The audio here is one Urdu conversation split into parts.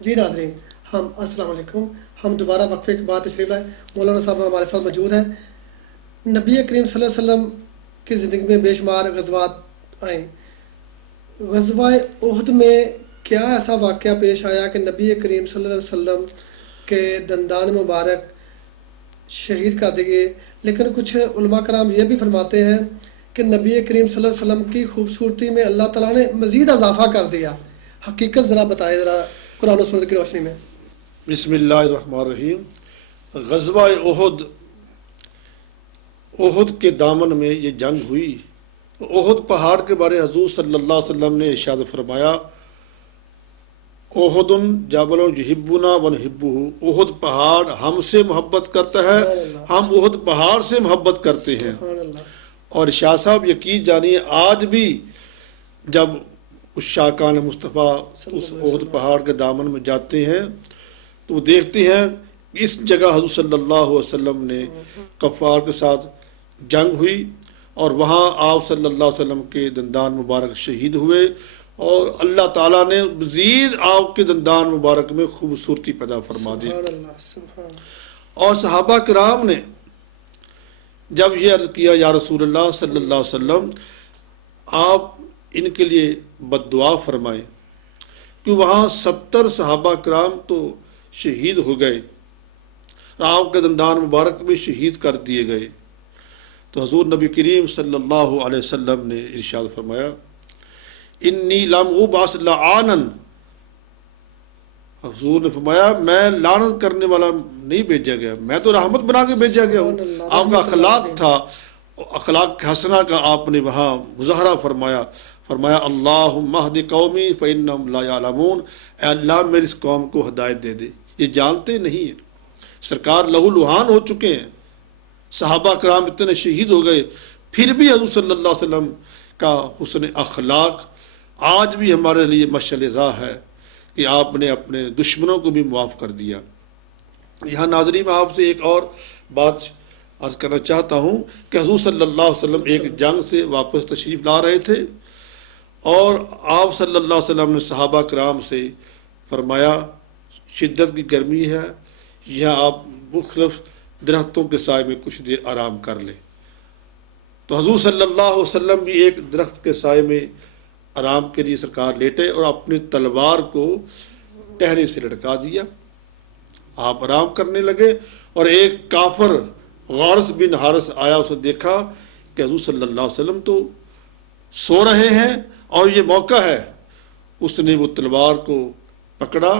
جی ناظرین، السلام علیکم. ہم دوبارہ وقفے کے بعد تشریف لائے. مولانا صاحب ہمارے ساتھ موجود ہیں. نبی کریم صلی اللہ علیہ وسلم کی زندگی میں بے شمار غزوات آئیں. غزوہ احد میں کیا ایسا واقعہ پیش آیا کہ نبی کریم صلی اللہ علیہ وسلم کے دندان مبارک شہید کر دیے؟ لیکن کچھ علماء کرام یہ بھی فرماتے ہیں کہ نبی کریم صلی اللہ علیہ وسلم کی خوبصورتی میں اللہ تعالیٰ نے مزید اضافہ کر دیا. حقیقت ذرا بتائے ذرا قرآن و سنت کی روشنی میں. بسم اللہ الرحمن الرحیم. غزوہ احد کے دامن میں یہ جنگ ہوئی. احد پہاڑ کے بارے حضور صلی اللہ علیہ وسلم نے ارشاد فرمایا، احد جبل یحبنا ونحبہ. احد پہاڑ ہم سے محبت کرتا ہے، ہم احد پہاڑ سے محبت کرتے ہیں. اور شاہ صاحب یقین جانیے آج بھی جب اس شاکان مصطفیٰ اس احد پہاڑ کے دامن میں جاتے ہیں تو وہ دیکھتے ہیں کہ اس جگہ حضور صلی اللہ علیہ وسلم نے کفار کے ساتھ جنگ ہوئی اور وہاں آپ صلی اللہ علیہ وسلم کے دندان مبارک شہید ہوئے، اور اللہ تعالیٰ نے مزید آپ کے دندان مبارک میں خوبصورتی پیدا فرما دی. اور صحابہ کرام نے جب یہ عرض کیا یا رسول اللہ صلی اللہ علیہ وسلم آپ ان کے لیے بد دعا فرمائیں، کہ وہاں 70 صحابہ کرام تو شہید ہو گئے، آپ کے دندان مبارک بھی شہید کر دیے گئے. تو حضور نبی کریم صلی اللہ علیہ وسلم نے ارشاد فرمایا، انی لم ابعث لعانا. حضور نے فرمایا میں لعنت کرنے والا نہیں بھیجا گیا، میں تو رحمت بنا کے بھیجا گیا ہوں. آپ کا اخلاق تھا، اخلاق حسنہ کا آپ نے وہاں مظاہرہ فرمایا اللہم اہد قومی فانہم لا یعلمون. اے اللہ میری اس قوم کو ہدایت دے دے، یہ جانتے نہیں ہیں. سرکار لہو لہان ہو چکے ہیں، صحابہ کرام اتنے شہید ہو گئے، پھر بھی حضور صلی اللہ علیہ وسلم کا حسن اخلاق آج بھی ہمارے لیے مشعل راہ ہے کہ آپ نے اپنے دشمنوں کو بھی معاف کر دیا. یہاں ناظرین میں آپ سے ایک اور بات عرض کرنا چاہتا ہوں کہ حضور صلی اللہ علیہ وسلم ایک جنگ سے واپس تشریف لا رہے تھے، اور آپ صلی اللہ علیہ وسلم نے صحابہ کرام سے فرمایا شدت کی گرمی ہے، یہاں آپ مختلف درختوں کے سائے میں کچھ دیر آرام کر لیں. تو حضور صلی اللہ علیہ وسلم بھی ایک درخت کے سائے میں آرام کے لیے سرکار لیٹے اور اپنی تلوار کو ٹہنی سے لٹکا دیا. آپ آرام کرنے لگے اور ایک کافر غارث بن حارث آیا، اسے دیکھا کہ حضور صلی اللہ علیہ وسلم تو سو رہے ہیں اور یہ موقع ہے. اس نے وہ تلوار کو پکڑا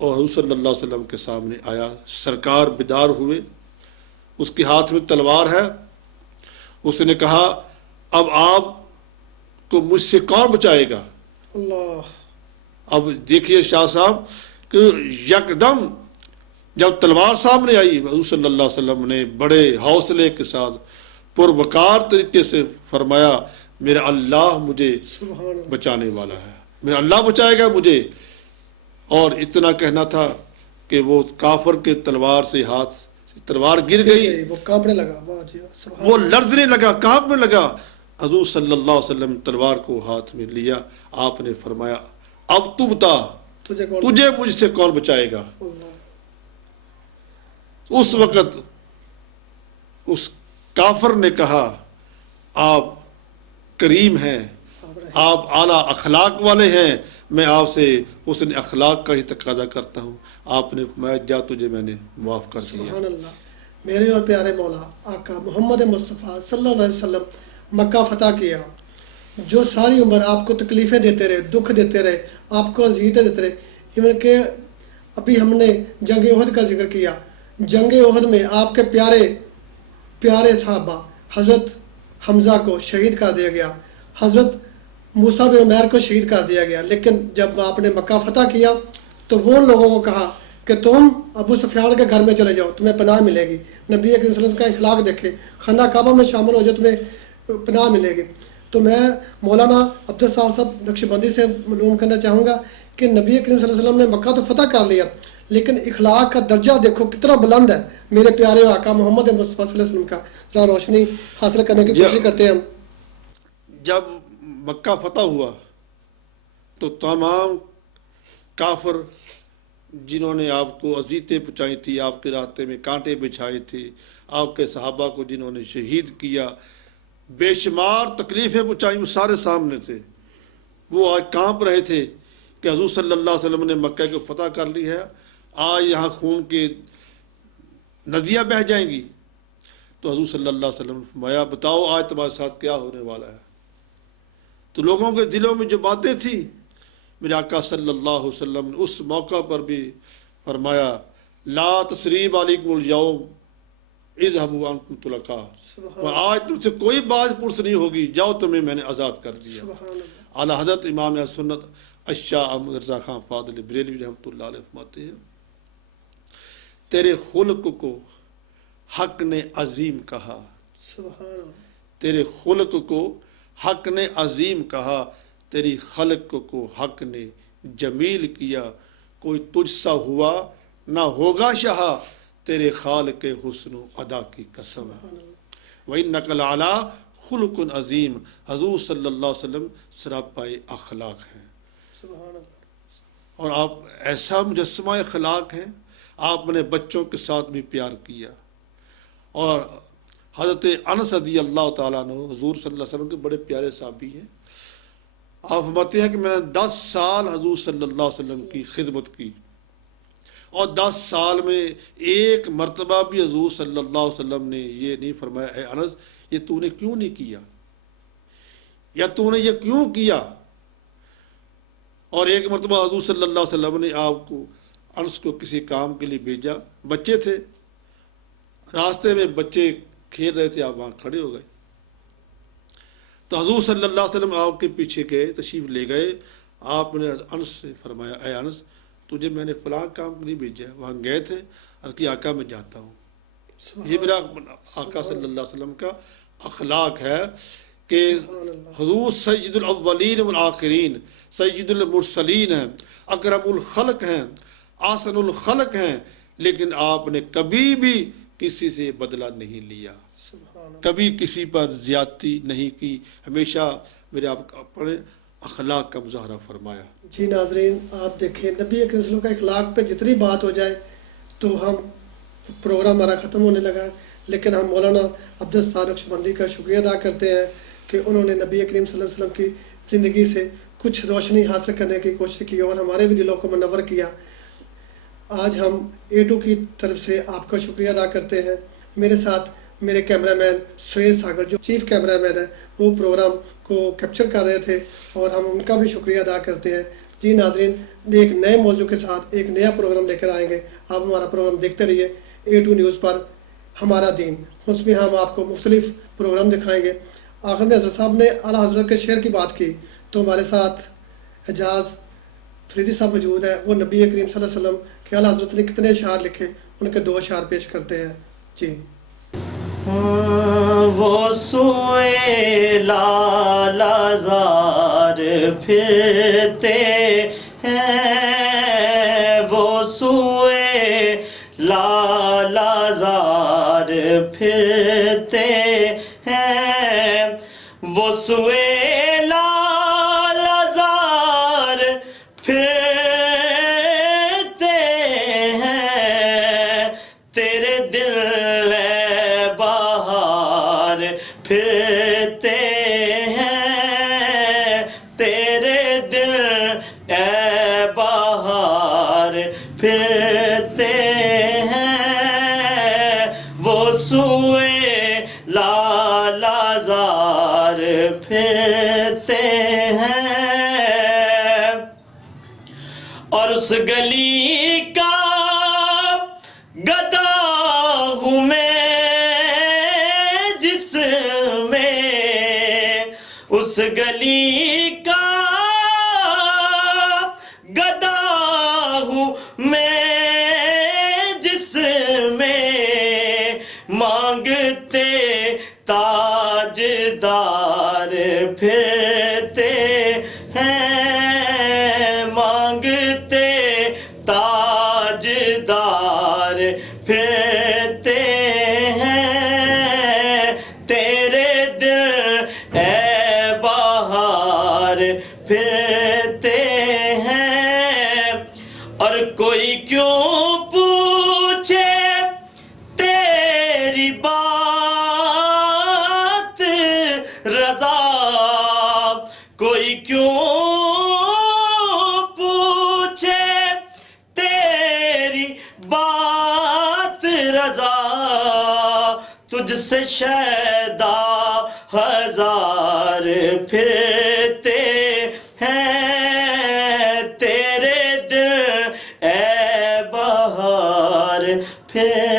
اور حضور صلی اللہ علیہ وسلم کے سامنے آیا. سرکار بیدار ہوئے، اس کے ہاتھ میں تلوار ہے. اس نے کہا اب آپ کو مجھ سے کون بچائے گا؟ اللہ. اب دیکھیے شاہ صاحب کہ یکدم جب تلوار سامنے آئی حضور صلی اللہ علیہ وسلم نے بڑے حوصلے کے ساتھ پروقار طریقے سے فرمایا میرا اللہ مجھے بچانے والا ہے، میرا اللہ بچائے گا مجھے. اور اتنا کہنا تھا کہ وہ کافر کے تلوار سے ہاتھ سے تلوار گر گئی، وہ کانپنے لگا، وہ لرزنے لگا، کانپنے لگا. حضور صلی اللہ علیہ وسلم تلوار کو ہاتھ میں لیا، آپ نے فرمایا اب تو بتا تجھے مجھ سے کون بچائے گا؟ اس وقت اس کافر نے کہا آپ کریم ہیں، آپ اعلیٰ اخلاق والے ہیں، میں آپ سے حسن اخلاق کا ہی تقاضا کرتا ہوں. آپ نے فرمایا جا تجھے میں نے معاف کر دیا. سبحان اللہ. میرے اور پیارے مولا آقا محمد مصطفیٰ صلی اللہ علیہ وسلم مکہ فتح کیا، جو ساری عمر آپ کو تکلیفیں دیتے رہے، دکھ دیتے رہے، آپ کو اذیتیں دیتے رہے. ایون کہ ابھی ہم نے جنگ احد کا ذکر کیا، جنگ احد میں آپ کے پیارے صحابہ حضرت حمزہ کو شہید کر دیا گیا، حضرت موسیٰ بن عمیر کو شہید کر دیا گیا. لیکن جب آپ نے مکہ فتح کیا تو وہ لوگوں کو کہا کہ تم ابو سفیان کے گھر میں چلے جاؤ، تمہیں پناہ ملے گی. نبی کریم صلی اللہ علیہ وسلم کا اخلاق دیکھیں، خانہ کعبہ میں شامل ہو جاؤ تمہیں پناہ ملے گی. تو میں مولانا عبدالستار صاحب نقشبندی سے معلوم کرنا چاہوں گا کہ نبی کریم صلی اللہ علیہ وسلم نے مکہ تو فتح کر لیا، لیکن اخلاق کا درجہ دیکھو کتنا بلند ہے میرے پیارے آقا محمد مصطفیٰ صلی اللہ علیہ وسلم کا. ذرا روشنی حاصل کرنے کی کوشش کرتے ہیں ہم. جب مکہ فتح ہوا تو تمام کافر جنہوں نے آپ کو اذیتیں پہنچائی تھی، آپ کے راستے میں کانٹے بچھائے تھے، آپ کے صحابہ کو جنہوں نے شہید کیا، بے شمار تکلیفیں پہنچائیں، وہ سارے سامنے تھے۔ وہ آج کانپ رہے تھے کہ حضور صلی اللہ علیہ وسلم نے مکہ کو فتح کر لی ہے، آج یہاں خون کے ندیاں بہہ جائیں گی۔ تو حضور صلی اللہ علیہ وسلم نے فرمایا بتاؤ آج تمہارے ساتھ کیا ہونے والا ہے۔ تو لوگوں کے دلوں میں جو باتیں تھیں، میرے آقا صلی اللہ علیہ وسلم نے اس موقع پر بھی فرمایا لا تثریب علیکم الیوم اذهبوا انتم طلقاء، اور آج تم سے کوئی بات پرس نہیں ہوگی، جاؤ تمہیں میں نے آزاد کر دیا۔ سبحان اللہ۔ اعلیٰ حضرت امام اہل سنت الشاہ احمد رضا خان فاضل بریلوی رحمۃ اللہ علیہ فرماتے ہیں تیرے خلق کو حق نے عظیم کہا، سبحان اللہ۔ تیرے خلق کو حق نے عظیم کہا، تیری خلق کو حق نے جمیل کیا، کوئی تجھ سا ہوا نہ ہوگا شہا، تیرے خالق حسن و ادا کی قسم۔ وَإِنَّكَ لَعَلَىٰ خُلُقٌ عظیم، حضور صلی اللہ علیہ وسلم سراپائے اخلاق ہیں، سبحان اللہ۔ اور آپ ایسا مجسمہ اخلاق ہیں۔ آپ نے بچوں کے ساتھ بھی پیار کیا، اور حضرت انس رضی اللہ تعالیٰ عنہ حضور صلی اللہ علیہ وسلم کے بڑے پیارے صحابی ہیں۔ آپ فرماتے ہیں کہ میں نے 10 سال حضور صلی اللہ علیہ وسلم کی خدمت کی، اور 10 سال میں ایک مرتبہ بھی حضور صلی اللہ علیہ وسلم نے یہ نہیں فرمایا اے انس یہ تو نے کیوں نہیں کیا، یا تو نے یہ کیوں کیا۔ اور ایک مرتبہ حضور صلی اللہ علیہ وسلم نے آپ کو انس کو کسی کام کے لیے بھیجا، بچے تھے، راستے میں بچے کھیل رہے تھے، آپ وہاں کھڑے ہو گئے، تو حضور صلی اللہ علیہ وسلم آپ کے پیچھے گئے، تشریف لے گئے۔ آپ نے انس سے فرمایا اے انس تجھے میں نے فلاں کام کے لیے بھیجا ہے، وہاں گئے تھے، اور کہ آقا میں جاتا ہوں۔ یہ میرا آقا صلی اللہ علیہ وسلم کا اخلاق ہے کہ حضور سید الاولین والآخرین، سید المرسلین ہیں، اکرم الخلق ہیں، آسن الخلق ہیں، لیکن آپ نے کبھی بھی کسی سے بدلہ نہیں لیا، کبھی کسی پر زیادتی نہیں کی، ہمیشہ میرے آپ اپنے اخلاق کا مظاہرہ فرمایا۔ جی ناظرین، آپ دیکھیں نبی اکرم صلی اللہ علیہ وسلم کا اخلاق پہ جتنی بات ہو جائے تو ہم پروگرام ہمارا ختم ہونے لگا ہے، لیکن ہم مولانا عبدالستار نقشبندی کا شکریہ ادا کرتے ہیں کہ انہوں نے نبی کریم صلی اللہ علیہ وسلم کی زندگی سے کچھ روشنی حاصل کرنے کی کوشش کی اور ہمارے بھی دلوں کو منور کیا۔ آج ہم A2 کی طرف سے آپ کا شکریہ ادا کرتے ہیں۔ میرے ساتھ میرے کیمرہ مین سہیل ساگر جو چیف کیمرہ مین ہے وہ پروگرام کو کیپچر کر رہے تھے، اور ہم ان کا بھی شکریہ ادا کرتے ہیں۔ جی ناظرین، ایک نئے موضوع کے ساتھ ایک نیا پروگرام لے کر آئیں گے۔ آپ ہمارا پروگرام دیکھتے رہیے A2 نیوز پر، ہمارا دین۔ اس میں ہم آپ کو مختلف پروگرام دکھائیں گے۔ آخر میں حضرت صاحب نے اعلیٰ حضرت کے شعر کی بات کی، تو ہمارے ساتھ اعجاز فریدی صاحب موجود ہیں، وہ نبی کریم صلی اللہ علیہ وسلم کہ اعلیٰ حضرت نے کتنے اشعار لکھے، ان کے 2 اشعار پیش کرتے ہیں۔ جی وہ سوئے لالازار پھرتے ہیں، وہ سوئے لالازار پھرتے ہیں، وہ سوئے لالازار پھرتے ہیں، تیرے دل پھرتے ہیں، تیرے دل اے بہار پھرتے ہیں، وہ سوئے لالازار پھرتے ہیں، اور اس گلی کا گدا ہوں میں اس گلی کا گدا ہوں میں جس میں مانگتے تاجدار پھرتے ہیں، مانگتے تاجدار پھرتے ہیں، تیرے دل اے بہار پھرتے ہیں، اور کوئی کیوں پوچھے تیری بات رضا، کوئی کیوں پوچھے تیری بات رضا، تجھ سے شیدا ہزار پھرتے ہیں، تیرے دل اے بہار پھر